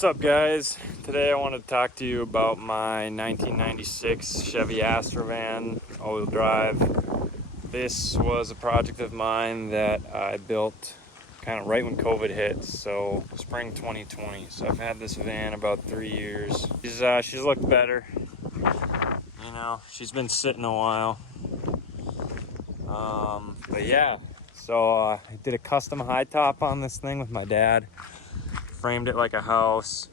What's up, guys? Today I want to talk to you about my 1996 Chevy Astro van, all-wheel drive. This was a project of mine that I built kind of right when COVID hit, so spring 2020. So I've had this van about 3 years. She's looked better. You know, she's been sitting a while. But yeah, so I did a custom high top on this thing with my dad. Framed it like a house.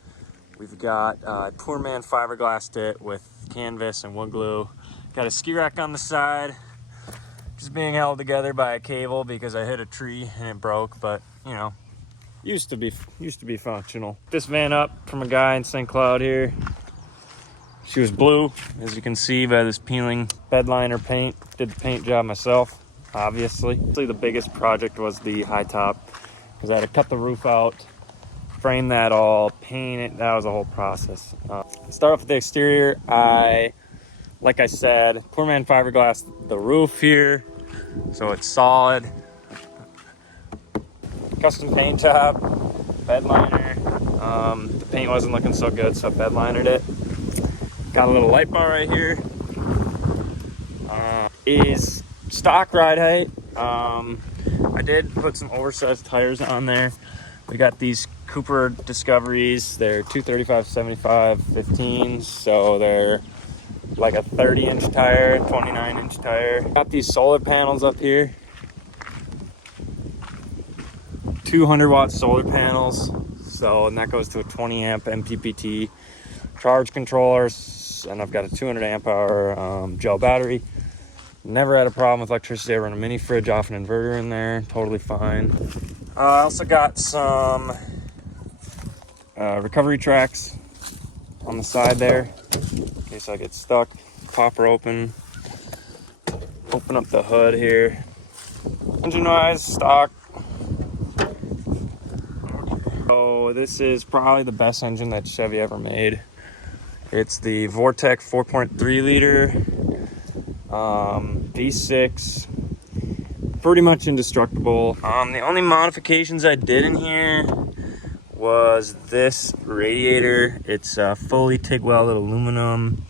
We've got poor man fiberglassed it with canvas and wood glue. Got a ski rack on the side, just being held together by a cable because I hit a tree and it broke, but you know, used to be functional. This van up from a guy in St. Cloud here. She was blue, as you can see by this peeling bed liner paint. Did the paint job myself, obviously. The biggest project was the high top, because I had to cut the roof out, frame that all, paint it. That was a whole process. Start off with the exterior. Like I said, poor man fiberglass the roof here, so it's solid. Custom paint job, bed liner. The paint wasn't looking so good, so I bed linered it. Got a little light bar right here. Is stock ride height. I did put some oversized tires on there. We got these Cooper Discoveries. They're 235/75 15s, so they're like a 30-inch tire, 29-inch tire. Got these solar panels up here. 200-watt solar panels. So, and that goes to a 20-amp MPPT charge controllers, and I've got a 200-amp-hour gel battery. Never had a problem with electricity. I run a mini fridge off an inverter in there, totally fine. I also got some recovery tracks on the side there in case I get stuck. Pop her open up the hood here. Engine wise, stock. So this is probably the best engine that Chevy ever made. It's the Vortec 4.3 liter V6. Pretty much indestructible. The only modifications I did in here was this radiator. It's fully TIG welded aluminum.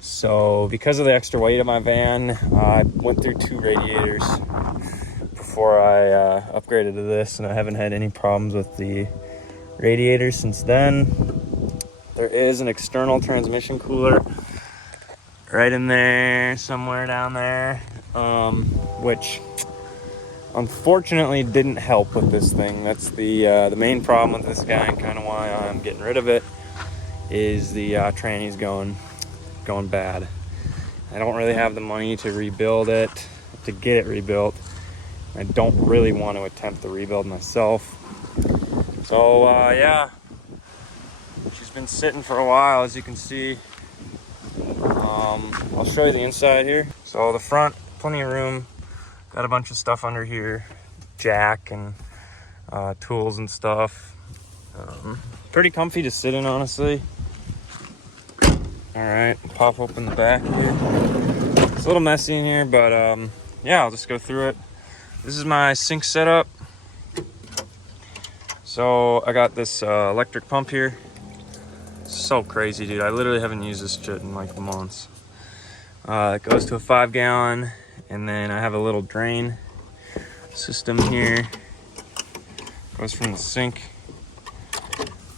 So because of the extra weight of my van, I went through 2 radiators before I upgraded to this, and I haven't had any problems with the radiator since then. There is an external transmission cooler right in there, somewhere down there, which unfortunately didn't help with this thing. That's the main problem with this guy, and kind of why I'm getting rid of it, is the tranny's going bad. I don't really have the money to rebuild it, to get it rebuilt. I don't really want to attempt the rebuild myself. So yeah, she's been sitting for a while, as you can see. I'll show you the inside here. So the front, plenty of room. Got a bunch of stuff under here, jack and tools and stuff. Pretty comfy to sit in, honestly. All right, pop open the back here. It's a little messy in here, but yeah, I'll just go through it. This is my sink setup. So I got this electric pump here. So crazy, dude. I literally haven't used this shit in like months. It goes to a 5-gallon, and then I have a little drain system here. Goes from the sink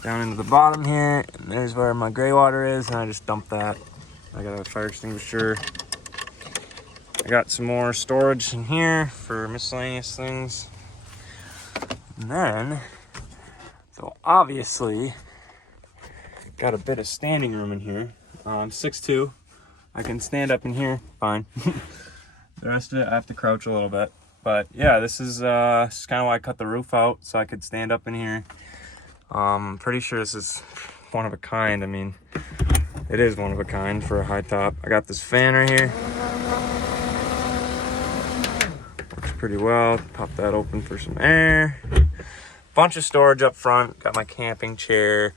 down into the bottom here, and there's where my gray water is, and I just dump that. I got a fire extinguisher. I got some more storage in here for miscellaneous things. And then, so obviously, got a bit of standing room in here. I'm 6'2". I can stand up in here, fine. The rest of it, I have to crouch a little bit. But yeah, this is kind of why I cut the roof out, so I could stand up in here. I'm pretty sure this is one of a kind. I mean, it is one of a kind for a high top. I got this fan right here. Works pretty well. Pop that open for some air. Bunch of storage up front. Got my camping chair,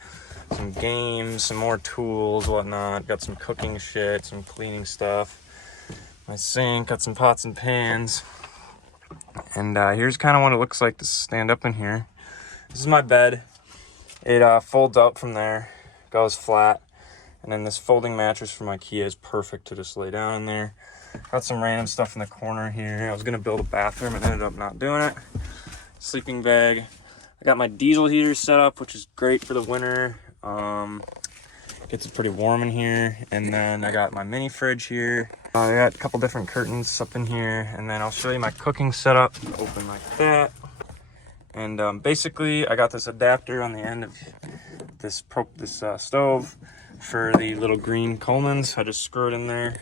some games, some more tools, whatnot. Got some cooking shit, some cleaning stuff. My sink, got some pots and pans. And here's kind of what it looks like to stand up in here. This is my bed. It folds up from there, goes flat, and then this folding mattress from IKEA is perfect to just lay down in there. Got some random stuff in the corner here. I was gonna build a bathroom and ended up not doing it. Sleeping bag. I got my diesel heater set up, which is great for the winter. Gets it pretty warm in here. And then I got my mini fridge here. I got a couple different curtains up in here, and then I'll show you my cooking setup. Open like that. And basically, I got this adapter on the end of this stove for the little green Colemans. I just screw it in there,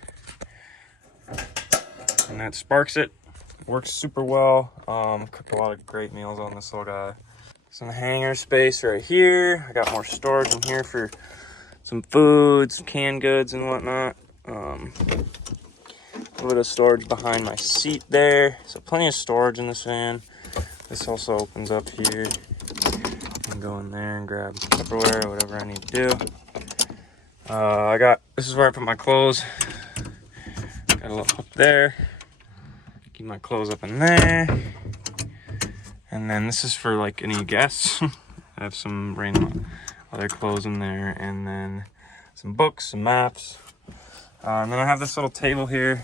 and that sparks it. Works super well. Cooked a lot of great meals on this little guy. Some hanger space right here. I got more storage in here for some foods, canned goods, and whatnot. A little bit of storage behind my seat there. So plenty of storage in this van. This also opens up here. I can go in there and grab Tupperware, whatever I need to do. This is where I put my clothes. Got a little hook there. Keep my clothes up in there. And then this is for like any guests. I have some random other clothes in there, and then some books, some maps. And then I have this little table here.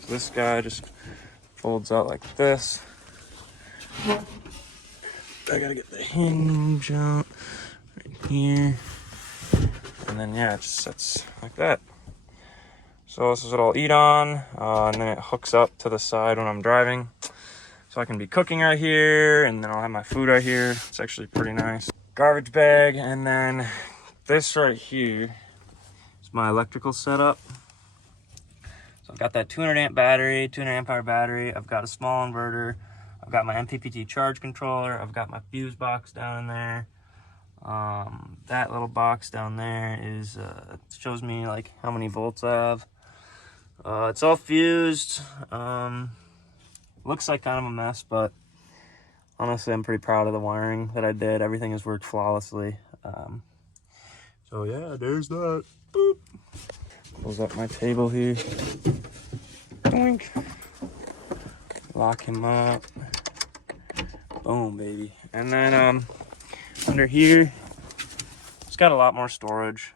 So this guy just folds out like this. I gotta get the hinge out right here. And then yeah, it just sits like that. So this is what I'll eat on, and then it hooks up to the side when I'm driving. So I can be cooking right here, and then I'll have my food right here. It's actually pretty nice. Garbage bag, and then this right here is my electrical setup. So I've got that 200 amp battery, 200 amp hour battery. I've got a small inverter. I've got my MPPT charge controller. I've got my fuse box down in there. That little box down there is shows me like how many volts I have. It's all fused. Looks like kind of a mess, but honestly, I'm pretty proud of the wiring that I did. Everything has worked flawlessly. So yeah, there's that. Boop. Close up my table here. Boink. Lock him up. Boom, baby. And then under here, it's got a lot more storage.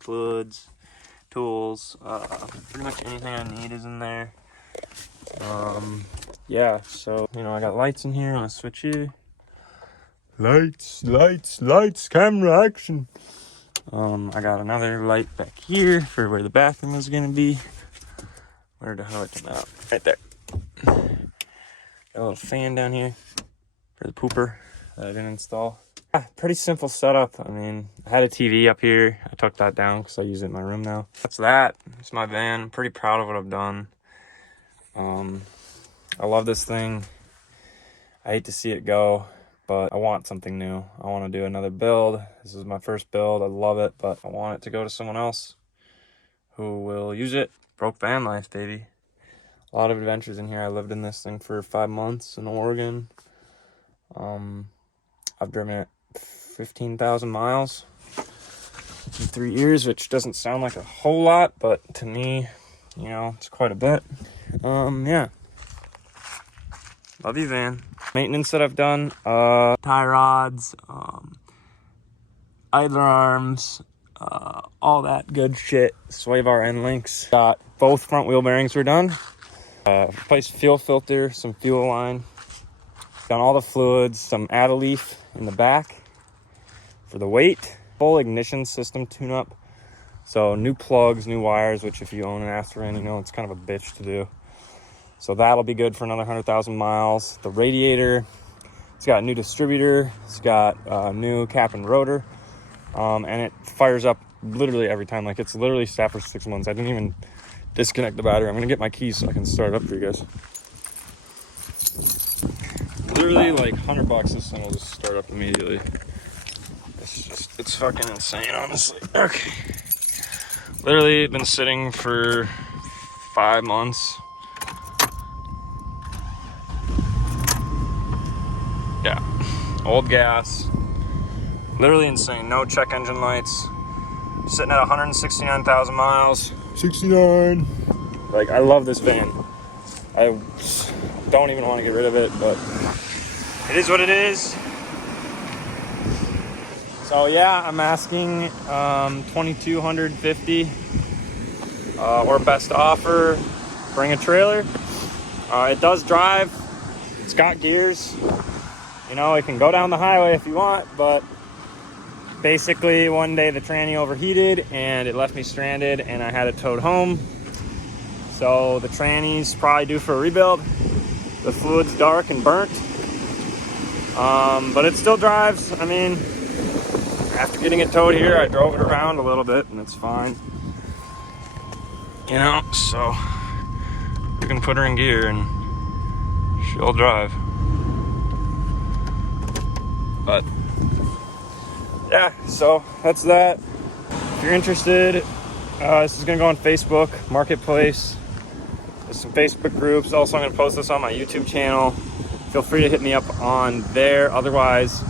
Fluids, tools, pretty much anything I need is in there. Yeah, so, you know, I got lights in here. I'm gonna switch here. Lights, camera action. I got another light back here for where the bathroom is gonna be. Where the hell it came out? Right there. Got a little fan down here for the pooper that I didn't install. Yeah, pretty simple setup. I mean, I had a TV up here. I took that down because I use it in my room now. That's that. It's my van. I'm pretty proud of what I've done. I love this thing. I hate to see it go, but I want something new. I want to do another build. This is my first build. I love it, but I want it to go to someone else who will use it. Broke van life, baby. A lot of adventures in here. I lived in this thing for 5 months in Oregon. I've driven it 15,000 miles in 3 years, which doesn't sound like a whole lot, but to me, you know, it's quite a bit. Yeah. Love you, van. Maintenance that I've done, tie rods, idler arms, all that good shit. Sway bar end links. Got both front wheel bearings were done. Replaced fuel filter, some fuel line. Done all the fluids, some add a leaf in the back for the weight. Full ignition system tune-up. So new plugs, new wires, which if you own an Astro, you know it's kind of a bitch to do. So that'll be good for another 100,000 miles. The radiator, it's got a new distributor. It's got a new cap and rotor. And it fires up literally every time. Like it's literally sat for 6 months. I didn't even disconnect the battery. I'm gonna get my keys so I can start it up for you guys. Literally like $100, this thing will just start up immediately. It's fucking insane, honestly. Okay. Literally been sitting for 5 months. Yeah, old gas. Literally insane. No check engine lights. Sitting at 169,000 miles. 69. Like, I love this van. I don't even want to get rid of it, but it is what it is. So yeah, I'm asking 2,250 or best offer. Bring a trailer. It does drive. It's got gears. You know, it can go down the highway if you want, but basically one day the tranny overheated and it left me stranded and I had it towed home. So the tranny's probably due for a rebuild. The fluid's dark and burnt. But it still drives. I mean, after getting it towed here, I drove it around a little bit and it's fine. You know, so you can put her in gear and she'll drive. But yeah, so that's that. If you're interested, this is gonna go on Facebook Marketplace. There's some Facebook groups. Also, I'm gonna post this on my YouTube channel. Feel free to hit me up on there. Otherwise,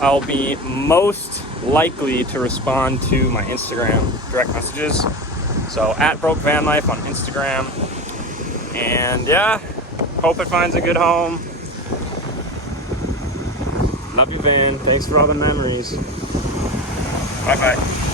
I'll be most likely to respond to my Instagram direct messages. So @BrokeVanLife on Instagram. And yeah, hope it finds a good home. Love you, van. Thanks for all the memories. Bye-bye.